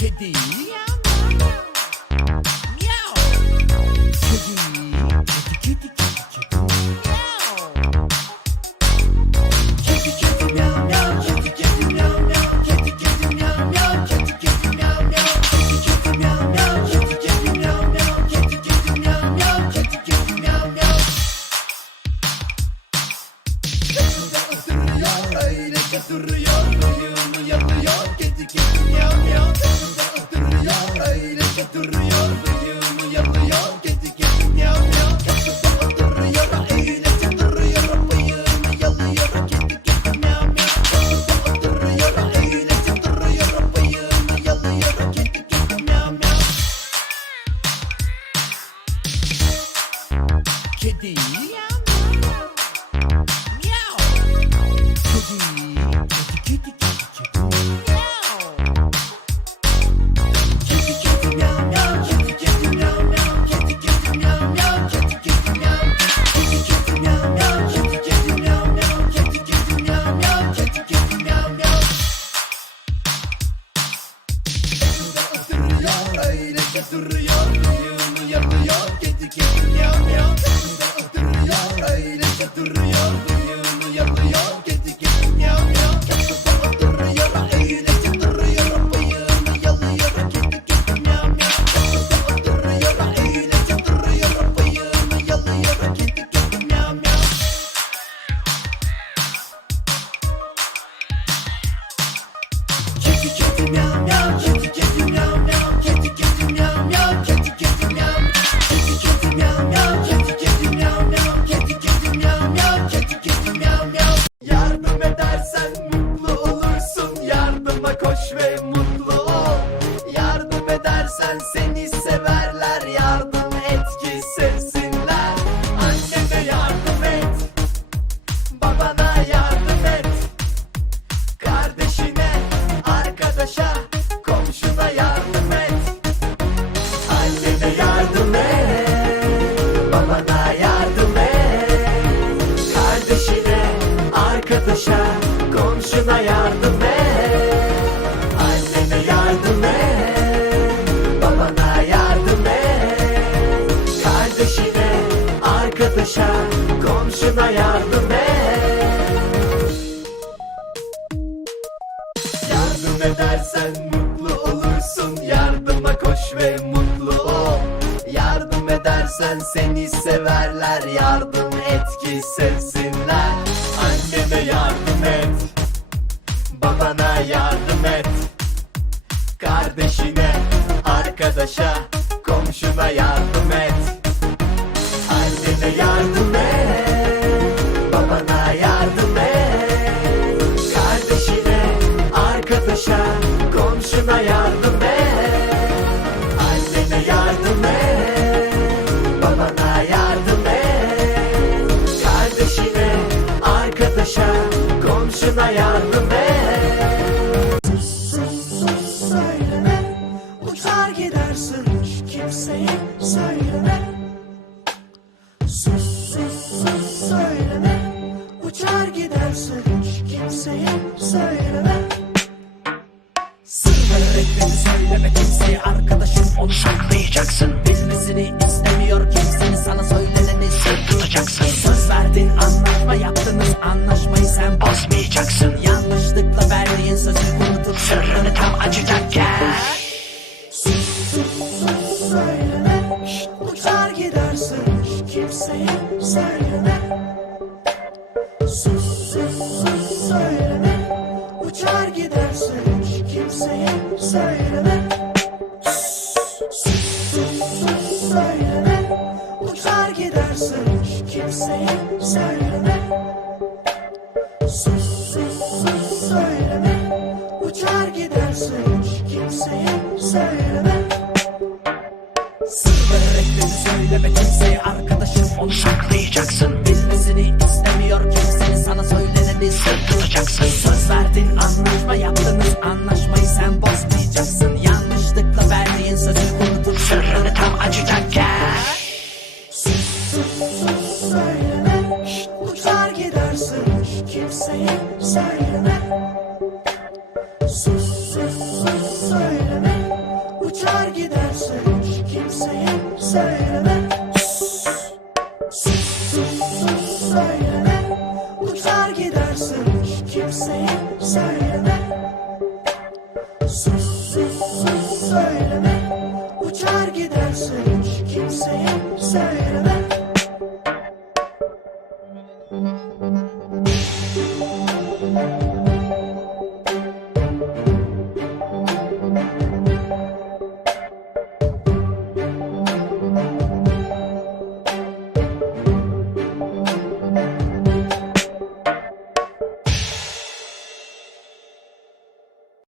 Kedi. Kedi, kedi, kedi, kedi. Kedi, getiriyor Bastırıyor, kuyruğunu yapıyor. Kedi kedi yav yav koş ve mutlu ol. Yardım edersen seni severler, yardım et ki sevsinler. Annene yardım et, babana yardım et. Kardeşine, arkadaşa, komşuna yardım et. Annene yardım et, babana yardım et. Kardeşine, arkadaşa, komşuna yardım et. Yardım edersen mutlu olursun. Yardıma koş ve mutlu ol. Yardım edersen seni severler Yardım et ki sevsinler. Annene yardım et Babana yardım et. Kardeşine, arkadaşa, komşuna yardım et. Annene yardım fechar. Söyleme kimseye arkadaşım onu saklayacaksın. Bilmesini istemiyor kimsenin sana söyleneni sır tutacaksın. Söz verdin anlaşma yaptınız anlaşmayı sen bozmayacaksın. Yanlışlıkla verdiğin sözü unutup sırrını tam açacakken. Sus sus sus söyleme. Şşt, Uçar gidersin. Kimseye söyleme Sus söyleme Uçar gidersin hiç kimseye söyleme. Sus sus sus söyleme Uçar gidersin hiç kimseye söyleme. Sırları renkleri söyleme kimseye arkadaşım onu saklayacaksın Bilmesini istemiyor kimsenin sana söyleneni sır tutacaksın Söz verdin anlaşma yaptınız anlaşmayı sen bozmayacaksın Sus sus sus söyleme. Şşt, uçar gidersin Şşt, kimseye söyleme Sus sus sus söyleme Uçar gidersin Şşt, kimseye söyleme. Música